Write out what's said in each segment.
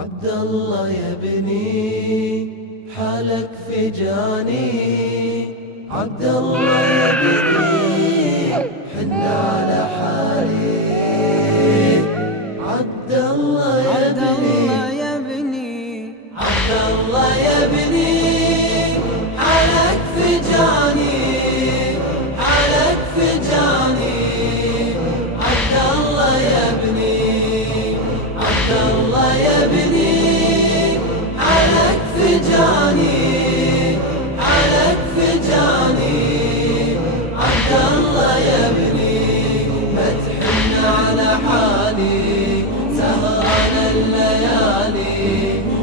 عبد الله يا ابني حالك في جاني، عبد الله يا ابني حن على حالي، عبد الله يا ابني، عبد الله يا ابني حالك في جاني، حالك في جاني، عبد الله يا ابني، عبد الله يا ابني حالك في جاني، حالك في جاني، عبد الله يا ابني ما تحن على حالي سهران الليالي،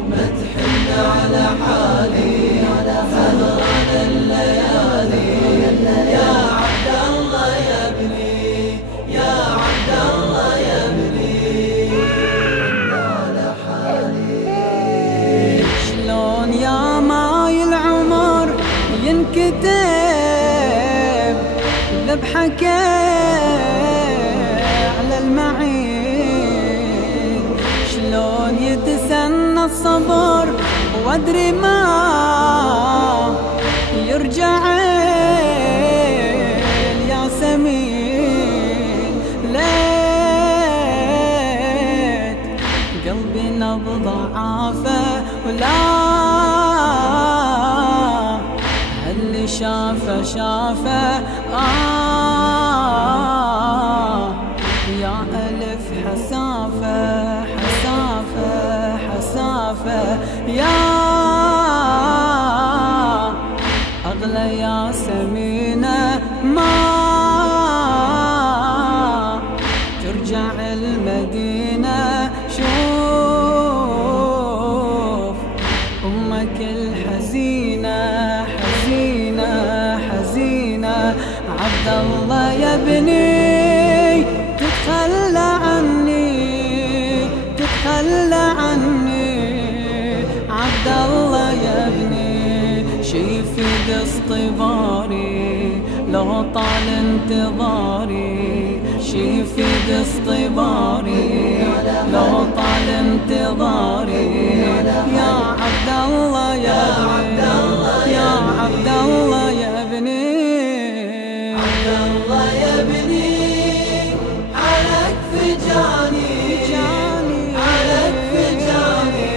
ما تحن على حالي سهران الليالي، يا عبد الله يا ابني، يا عبد الله يا ابني على حالي. شلون يا ماي العمر ينكتب ذبحك على المعين، شلون يتسنى الصبر وادري ما يرجع الياسمين، ليت قلبي نبض عافى ولا اللي شافه شافه يا ألف حسافة حسافة حسافة، يا أغلى يا سمينة ما ترجع المدينة، شوف أمك الحزينة حزينة حزينة، عبد الله يا ابني تتخلى عني تتخلى عني، عبد الله يا ابني شي في اصطباري لو طال انتظاري، شي في اصطباري لو طال انتظاري، يا عبد الله يا ابني، يا عبد الله يا ابني، عبد الله يا ابني حالك في جاني، حالك في جاني،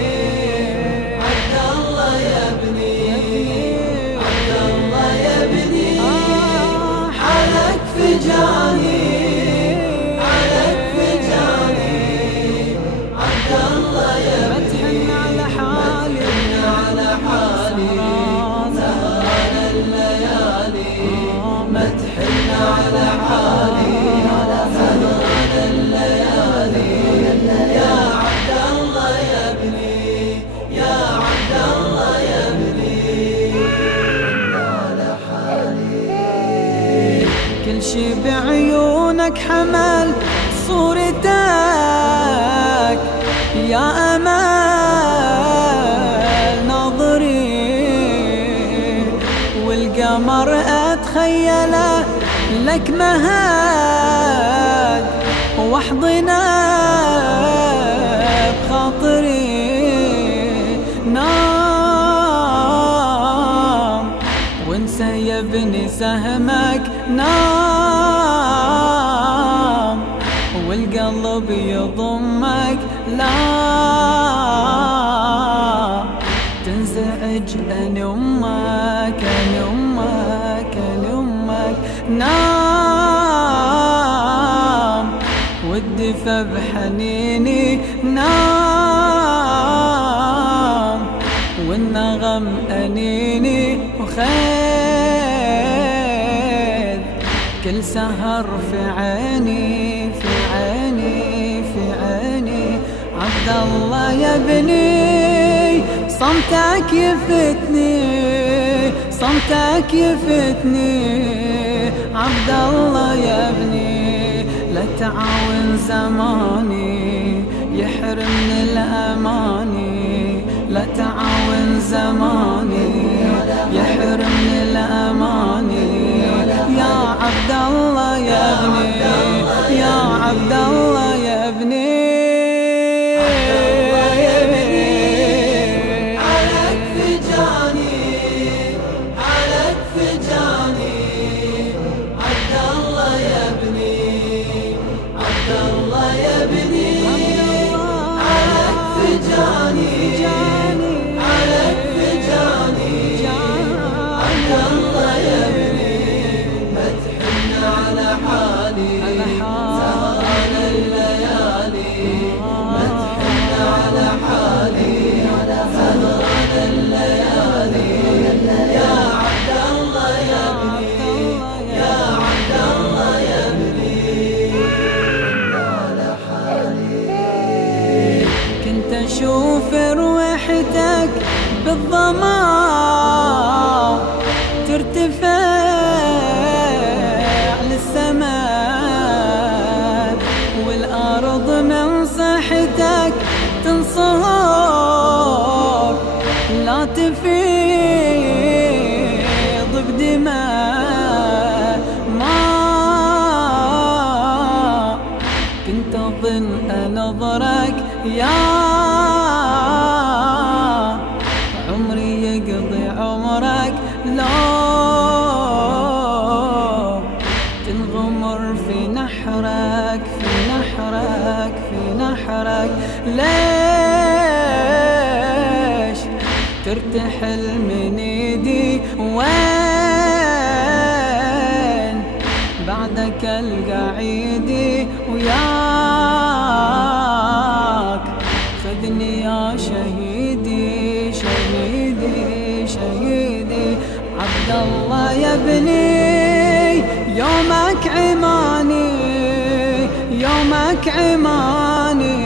عبد الله يا ابني، عبد الله يا ابني حالك في جاني، حالك في جاني، عبد الله يا ابني على حالي على حالي سهران الليالي، ما تحن على حالي سهران الليالي، يا عبد الله يا ابني، يا عبد الله يا ابني على حالي. كل شي بعيونك حمل صورتك يا أمل ناظري، والقمر أتخيله لك مهد واحضنه بخاطري، نام وانسى يا ابني سهمك، نام والقلب يضمك، لا تنزعج أن أمك أن أمك أن أمك، نام والدفى بحنيني، نام والنغم أنيني، وخيل كل سهر في عيني في عيني في عيني، عبد الله يا ابني صمتك يفتني صمتك يفتني، عبد الله يا ابني لا تعاون زماني يحرمني الأماني، لا تعاون زماني يحرمني الأماني، يا عبد الله يا ابني، يا عبد الله يا ابني. أشوف روحتك بالظما ترتفع للسماء، والأرض من صحتك تنصهر، لا تفيض بدماء. ما كنت أظن أنظرك يا عمري يقضي عمرك، لو تنغمر في نحرك في نحرك في نحرك. ليش ترتحل من ايدي؟ وين بعدك القعيدي وياك؟ خذني يا شهيدي شهيدي شهيدي. عبد الله يا ابني يومك عماني يومك عماني.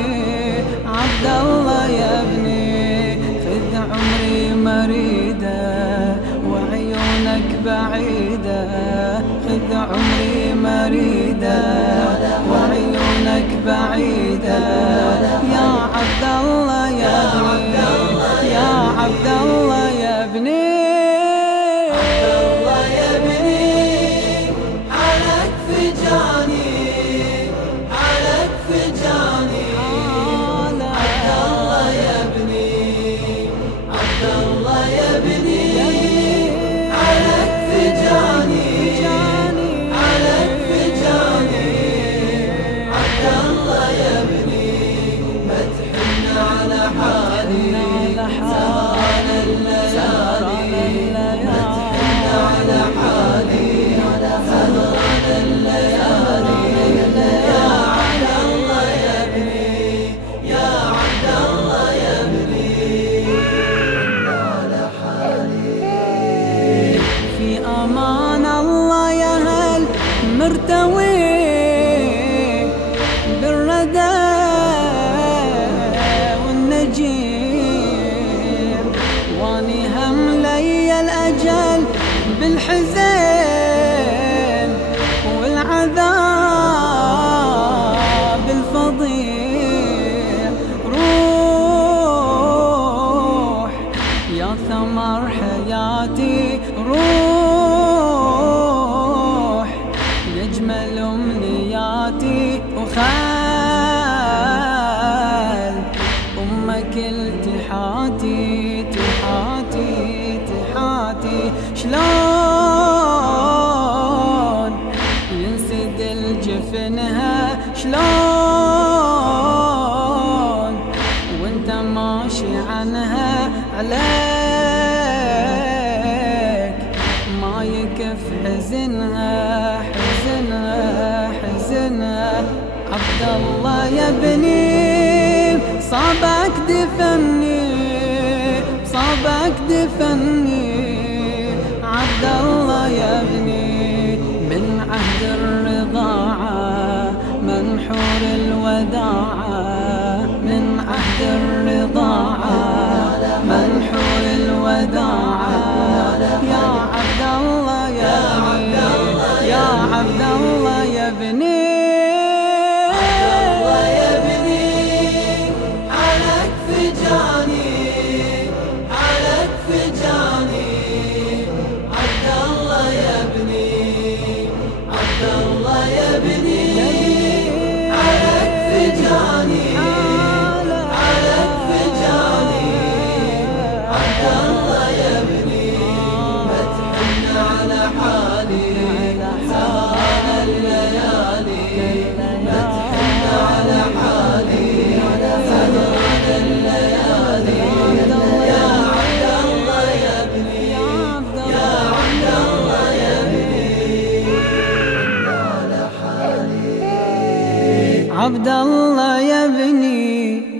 عبد الله يا ابني خذ عمري مريدة وعيونك بعيدة، خذ عمري مريدة وعيونك بعيدة. يا عبد الله يا ابني يا عبد الله يا ابني. مرتوي بالردى والنجيم، واني هم لي الأجل بالحزين والعذاب الفظيع. روح يا ثمر حياتي روح، يجمل أمنياتي وخال أمك التحاتي تحاتي تحاتي. شلون ينسد الجفنها شلون وانت ماشي عنها؟ عليك ما يكف حزنها حزنها حزنها. عبد الله يا ابني صابك دفني صابك دفني. عبد الله يا ابني من عهد الرضاعة منحور الوداعة، من عهد الرضاعة منحور الوداعة. يا عبد الله يا ابني يا عبد الله يا ابني. عبد الله يا ابني